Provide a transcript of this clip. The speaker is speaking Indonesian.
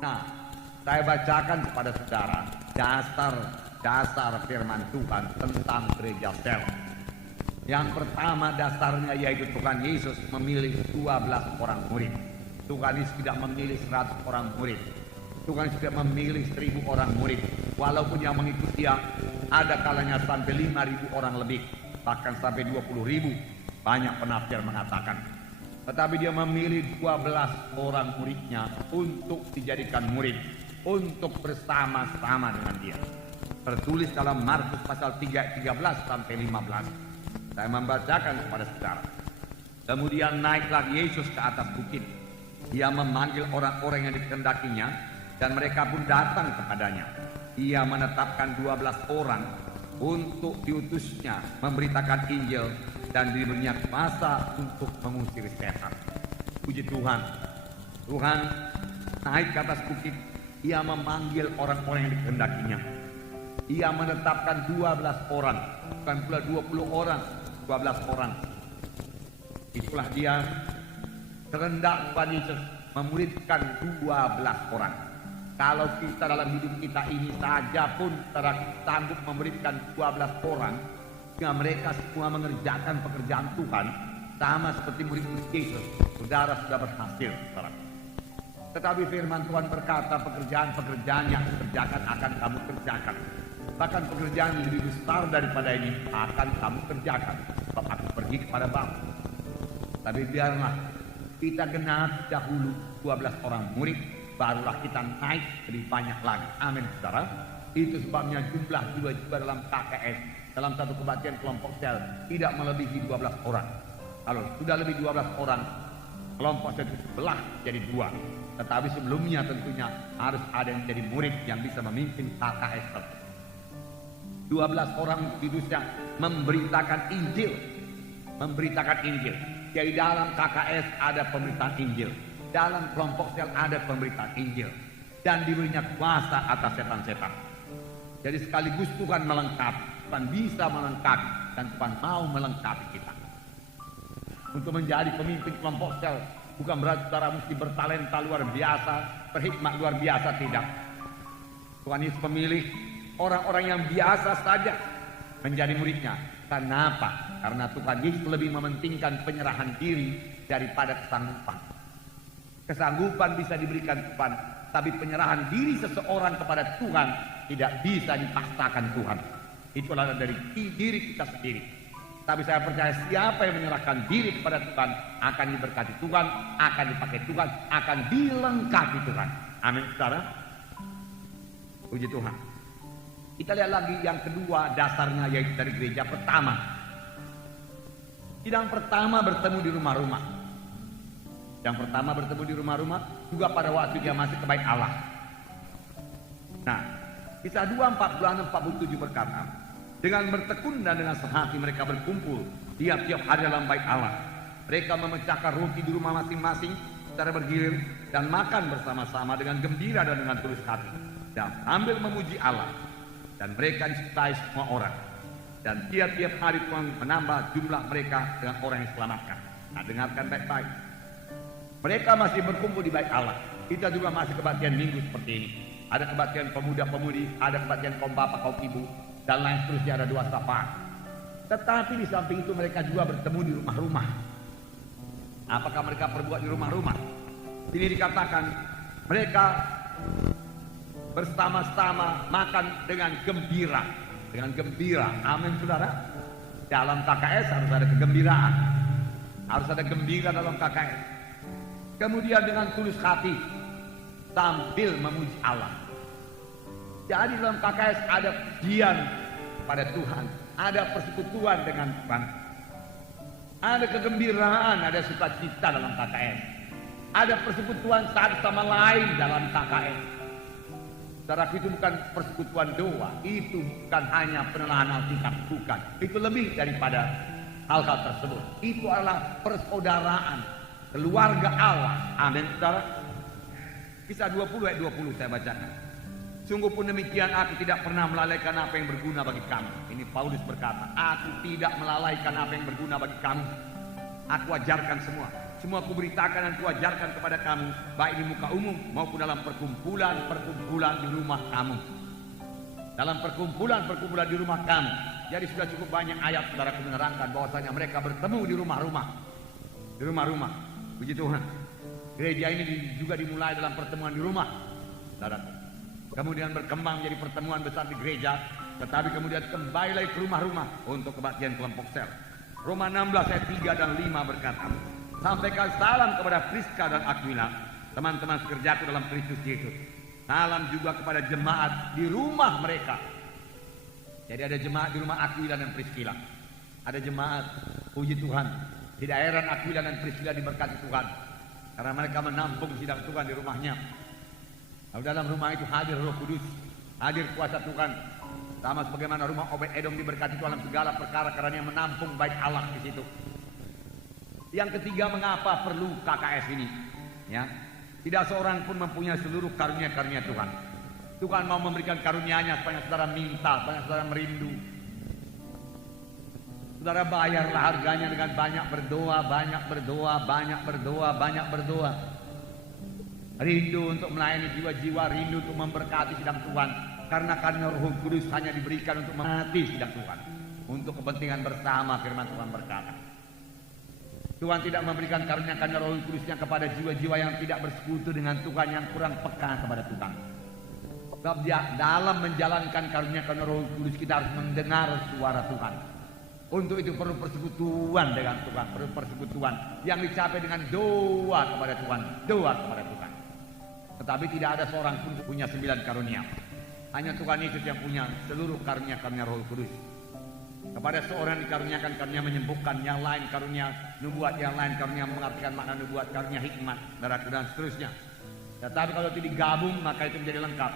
Nah, saya bacakan kepada saudara dasar firman Tuhan tentang gereja sel. Yang pertama dasarnya yaitu Tuhan Yesus memilih 12 orang murid. Tuhan Yesus tidak memilih 100 orang murid. Tuhan Yesus tidak memilih 1000 orang murid. Walaupun yang mengikuti dia ada kalanya sampai 5.000 orang lebih, bahkan sampai 20.000. Banyak penafsir mengatakan. Tetapi dia memilih 12 orang muridnya untuk dijadikan murid, untuk bersama-sama dengan dia. Tertulis dalam Markus pasal 13 sampai 15. Saya membacakan kepada saudara. Kemudian naiklah Yesus ke atas bukit. Ia memanggil orang-orang yang dikehendakinya, dan mereka pun datang kepadanya. Ia menetapkan 12 orang untuk diutusnya memberitakan Injil dan diberinya kuasa untuk mengusir setan. Puji Tuhan. Tuhan naik ke atas bukit. Ia memanggil orang-orang yang dikehendakinya. Ia menetapkan 12 orang, bukan pula 20 orang, 12 orang. Itulah dia kehendak Tuhan Yesus memuridkan 12 orang. Kalau kita dalam hidup kita ini saja pun sanggup memuridkan 12 orang, sehingga mereka semua mengerjakan pekerjaan Tuhan sama seperti murid-murid Yesus, saudara sudah berhasil, saudara. Tetapi firman Tuhan berkata pekerjaan-pekerjaan yang dikerjakan akan kamu kerjakan. Bahkan pekerjaan yang lebih besar daripada ini akan kamu kerjakan. Sebab aku pergi kepada Bapa. Tapi biarlah kita genapi dahulu 12 orang murid, barulah kita naik lebih banyak lagi. Amin, saudara. Itu sebabnya jumlah jiwa-jiwa dalam KKS, dalam satu kebaktian kelompok sel, tidak melebihi 12 orang. Kalau sudah lebih 12 orang, kelompok sel itu sebelah jadi 2. Tetapi sebelumnya tentunya harus ada yang jadi murid yang bisa memimpin KKS tersebut. 12 orang kudusnya memberitakan Injil. Jadi dalam KKS ada pemberitaan Injil, dalam kelompok sel ada pemberitaan Injil, dan diberinya kuasa atas setan-setan. Jadi sekaligus Tuhan melengkapi, Tuhan bisa melengkapi, dan Tuhan mau melengkapi kita. Untuk menjadi pemimpin kelompok sel bukan berarti saudara mesti bertalenta luar biasa, berhikmat luar biasa, tidak. Tuhan Yesus memilih orang-orang yang biasa saja menjadi muridnya. Kenapa? Karena Tuhan Yesus lebih mementingkan penyerahan diri daripada kesanggupan. Kesanggupan bisa diberikan Tuhan, tapi penyerahan diri seseorang kepada Tuhan tidak bisa dipaksakan Tuhan. Itulah dari diri kita sendiri. Tapi saya percaya siapa yang menyerahkan diri kepada Tuhan akan diberkati Tuhan, akan dipakai Tuhan, akan dilengkapi Tuhan. Amin, saudara. Puji Tuhan. Kita lihat lagi yang kedua dasarnya, yaitu dari gereja pertama. Sidang pertama bertemu di rumah-rumah. Yang pertama bertemu di rumah-rumah juga pada waktu dia masih ke bait Allah. Nah, Kisah 2:46-47 berkata, dengan bertekun dan dengan sehati mereka berkumpul tiap-tiap hari dalam bait Allah. Mereka memecahkan roti di rumah masing-masing secara bergilir dan makan bersama-sama dengan gembira dan dengan tulus hati, dan sambil memuji Allah. Dan mereka disukai semua orang. Dan tiap-tiap hari Tuhan menambah jumlah mereka dengan orang yang diselamatkan. Nah, dengarkan baik-baik. Mereka masih berkumpul di bait Allah. Kita juga masih kebaktian minggu seperti ini. Ada kebaktian pemuda-pemudi, ada kebaktian kaum bapak, kaum ibu, dan lain seterusnya, ada 2 sapaan. Tetapi di samping itu mereka juga bertemu di rumah-rumah. Apakah mereka perbuat di rumah-rumah? Ini dikatakan mereka bersama-sama makan dengan gembira. Dengan gembira. Amin, saudara. Dalam KKS harus ada kegembiraan. Harus ada gembira dalam KKS. Kemudian dengan tulus hati sambil memuji Allah. Jadi dalam KKS ada pujian pada Tuhan, ada persekutuan dengan Tuhan, ada kegembiraan, ada sukacita dalam KKS, ada persekutuan satu sama lain dalam KKS. Saudara, itu bukan persekutuan doa, itu bukan hanya penelahan Alkitab, bukan. Itu lebih daripada hal-hal tersebut. Itu adalah persaudaraan, keluarga Allah. Amin, saudara. Kisah 20 ayat 20 saya bacakan. Sungguh pun demikian, aku tidak pernah melalaikan apa yang berguna bagi kamu. Ini Paulus berkata, aku tidak melalaikan apa yang berguna bagi kamu. Aku ajarkan semua. semua kuberitakan dan kuajarkan kepada kamu, baik di muka umum maupun dalam perkumpulan di rumah kamu. Dalam perkumpulan di rumah kamu. Jadi sudah cukup banyak ayat saudara menerangkan bahwasanya mereka bertemu di rumah-rumah. Di rumah-rumah. Puji Tuhan. Gereja ini juga dimulai dalam pertemuan di rumah. Saudara. Kemudian berkembang menjadi pertemuan besar di gereja, tetapi kemudian kembali lagi ke rumah-rumah untuk kebaktian kelompok sel. Roma 16 ayat 3 dan 5 berkata, sampaikan salam kepada Priska dan Aquila, teman-teman sekerjaku dalam Kristus Yesus. Salam juga kepada jemaat di rumah mereka. Jadi ada jemaat di rumah Aquila dan Priscilla. Ada jemaat, puji Tuhan, di daerah Aquila dan Priscilla diberkati Tuhan, karena mereka menampung sidang Tuhan di rumahnya. Lalu dalam rumah itu hadir Roh Kudus, hadir kuasa Tuhan, sama sebagaimana rumah Obed Edom diberkati dalam segala perkara karena dia menampung baik Allah di situ. Yang ketiga, mengapa perlu KKS ini? Ya, tidak seorang pun mempunyai seluruh karunia-karunia Tuhan. Tuhan mau memberikan karunia-Nya supaya saudara minta, supaya saudara merindu. Saudara bayarlah harganya dengan banyak berdoa, banyak berdoa, banyak berdoa, banyak berdoa. Rindu untuk melayani jiwa-jiwa, rindu untuk memberkati sidang Tuhan. Karena karunia Roh Kudus hanya diberikan untuk memberkati sidang Tuhan, untuk kepentingan bersama, firman Tuhan berkata. Tuhan tidak memberikan karunia-karunia Roh Kudusnya kepada jiwa-jiwa yang tidak bersekutu dengan Tuhan, yang kurang peka kepada Tuhan. Sebab dia dalam menjalankan karunia-karunia Roh Kudus kita harus mendengar suara Tuhan. Untuk itu perlu persekutuan dengan Tuhan, perlu persekutuan yang dicapai dengan doa kepada Tuhan, doa kepada Tuhan. Tetapi tidak ada seorang pun punya 9 karunia. Hanya Tuhan Yesus yang punya seluruh karunia-karunia Roh Kudus. Kepada seorang dikaruniakan karunia menyembuhkan, yang lain karunia nubuat, yang lain karunia mengartikan makna nubuat, karunia hikmat, dan seterusnya. Tetapi kalau itu digabung maka itu menjadi lengkap.